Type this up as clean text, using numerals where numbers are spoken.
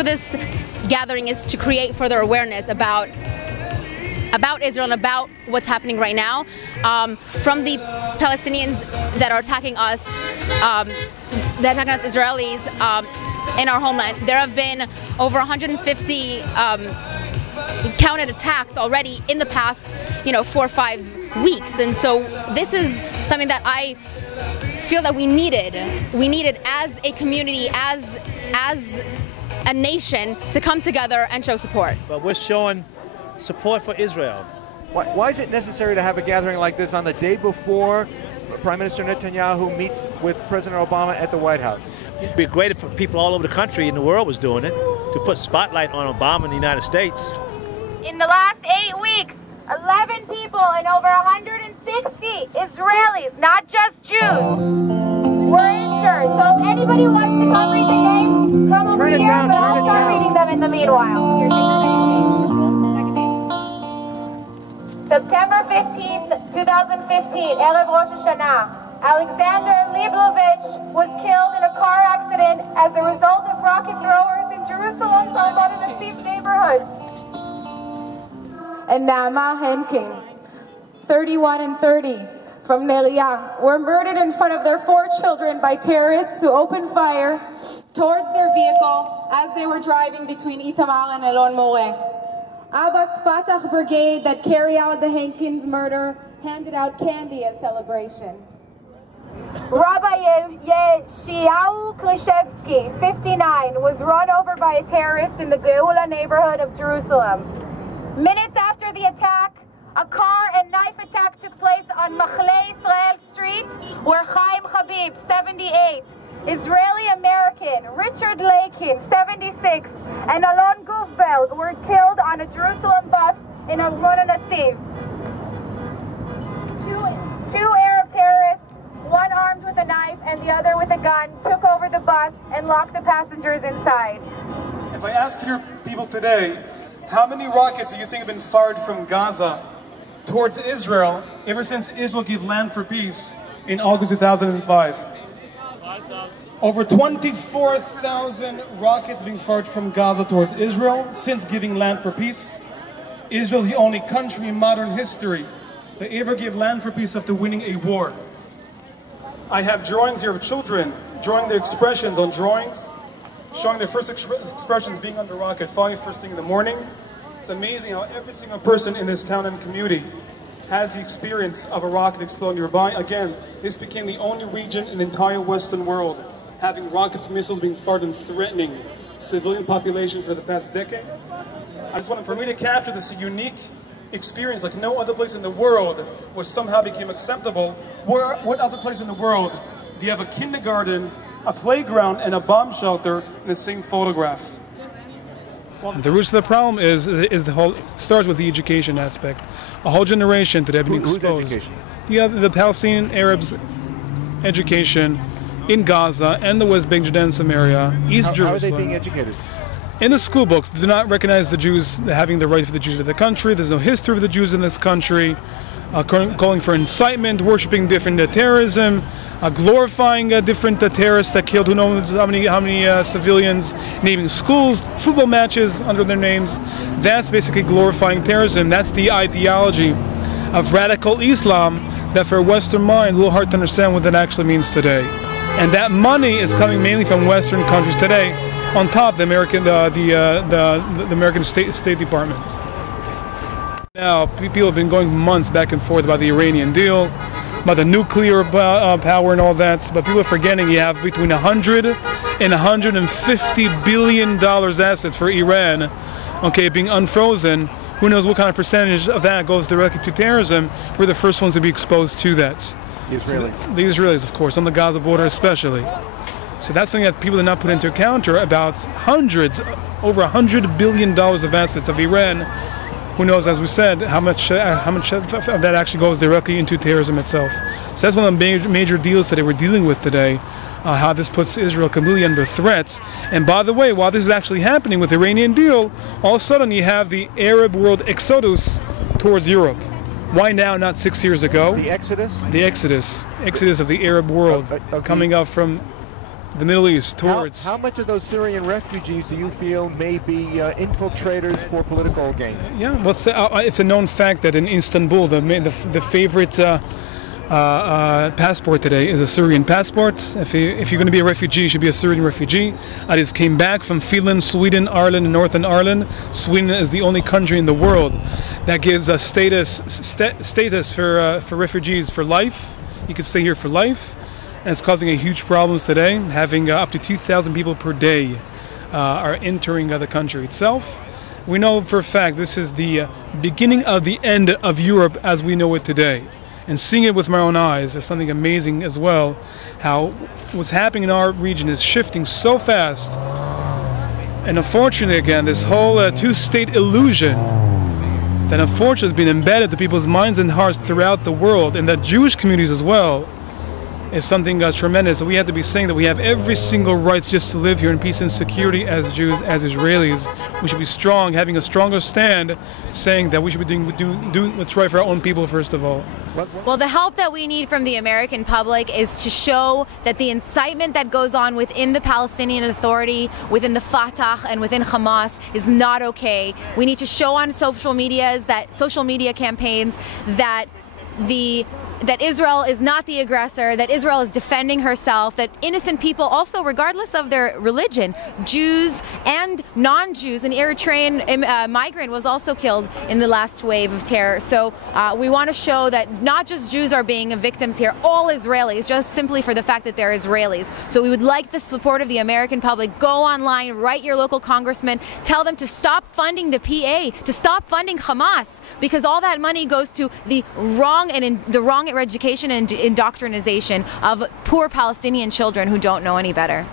for this gathering is to create further awareness about Israel and about what's happening right now. From the Palestinians that are attacking us, Israelis, in our homeland, there have been over 150 counted attacks already in the past, 4 or 5 weeks. And so this is something that I feel that we needed as a community, as a nation, to come together and show support. But we're showing support for Israel. Why is it necessary to have a gathering like this on the day before Prime Minister Netanyahu meets with President Obama at the White House? It'd be great if people all over the country and the world was doing it, to put spotlight on Obama in the United States. In the last 8 weeks, 11 people and over 160 Israelis, not just Jews, were injured. So if anybody wants to come read the names, come over here, but I'll start reading them in the meanwhile. Here, take the second page. September 15th, 2015, Erev Rosh Hashanah, Alexander Leibovich was killed in a car accident as a result of rocket throwers in Jerusalem's Al-Madansif neighborhood. And Naama Henkin, 31 and 30, from Nelia, were murdered in front of their 4 children by terrorists who opened fire towards their vehicle as they were driving between Itamar and Elon Moreh. Abbas Fatah Brigade that carried out the Henkins murder handed out candy as celebration. Rabbi Yeshayahu Krishevsky, 59, was run over by a terrorist in the Geula neighborhood of Jerusalem. Minutes after the attack, a car and knife attack took place on Machlei Israel Street, where Chaim Habib, 78, Israeli-American Richard Lakin, 76, and Alon Gufberg were killed on a Jerusalem bus in Armon Nativ. Two Arab terrorists, one armed with a knife and the other with a gun, took over the bus and locked the passengers inside. If I ask your people today, how many rockets do you think have been fired from Gaza towards Israel ever since Israel gave land for peace in August 2005? Over 24,000 rockets being fired from Gaza towards Israel since giving land for peace. Israel is the only country in modern history that ever gave land for peace after winning a war. I have drawings here of children drawing their expressions on drawings, showing their first expressions being under rocket fire first thing in the morning. It's amazing how every single person in this town and community has the experience of a rocket exploding nearby. Again, this became the only region in the entire Western world having rockets, missiles being fired and threatening civilian population for the past decade. I just wanted for me to capture this unique experience like no other place in the world, which somehow became acceptable. What other place in the world do you have a kindergarten, a playground, and a bomb shelter in the same photograph? Well, the roots of the problem is the whole starts with the education aspect. A whole generation that have been exposed. The Palestinian Arabs' education in Gaza and the West-Bank Judea and Samaria, East Jerusalem. How are they being educated? In the school books, they do not recognize the Jews having the right for the Jews of the country. There's no history of the Jews in this country. Calling for incitement, worshiping different terrorism, glorifying different terrorists that killed who knows how many civilians, naming schools, football matches under their names. That's basically glorifying terrorism. That's the ideology of radical Islam that for a Western mind, a little hard to understand what that actually means today. And that money is coming mainly from Western countries today, on top of the American, the American State Department. Now, people have been going months back and forth about the Iranian deal, about the nuclear power and all that, but people are forgetting you have between $100 and $150 billion assets for Iran, okay, being unfrozen. Who knows what kind of percentage of that goes directly to terrorism? We're the first ones to be exposed to that. The Israelis. So the Israelis, of course, on the Gaza border especially. So that's something that people did not put into account, or about over $100 billion of assets of Iran. Who knows, as we said, how much of that actually goes directly into terrorism itself. So that's one of the major deals that we're dealing with today, how this puts Israel completely under threat. And by the way, while this is actually happening with the Iranian deal, all of a sudden you have the Arab world exodus towards Europe. Why now, not 6 years ago? The exodus? The exodus of the Arab world coming up from the Middle East towards... How much of those Syrian refugees do you feel may be infiltrators for political gain? Yeah, well, it's a known fact that in Istanbul, the favorite passport today is a Syrian passport. If you're going to be a refugee, you should be a Syrian refugee. I just came back from Finland, Sweden, Ireland, and Northern Ireland. Sweden is the only country in the world that gives a status for refugees for life. You can stay here for life. And it's causing a huge problems today. Having up to 2,000 people per day are entering the country itself. We know for a fact this is the beginning of the end of Europe as we know it today. And seeing it with my own eyes is something amazing as well. How what's happening in our region is shifting so fast. And unfortunately, again, this whole two-state illusion that unfortunately has been embedded to people's minds and hearts throughout the world, and that Jewish communities as well, is something tremendous. So we have to be saying that we have every single right just to live here in peace and security as Jews, as Israelis. We should be strong, having a stronger stand, saying that we should be doing what's right for our own people first of all. Well, the help that we need from the American public is to show that the incitement that goes on within the Palestinian Authority, within the Fatah, and within Hamas is not okay. We need to show on social media campaigns that Israel is not the aggressor, that Israel is defending herself, that innocent people also, regardless of their religion, Jews and non-Jews, an Eritrean migrant was also killed in the last wave of terror. So we want to show that not just Jews are being victims here, all Israelis, just simply for the fact that they're Israelis. So we would like the support of the American public. Go online, write your local congressman, tell them to stop funding the PA, to stop funding Hamas, because all that money goes to the wrong education and indoctrination of poor Palestinian children who don't know any better.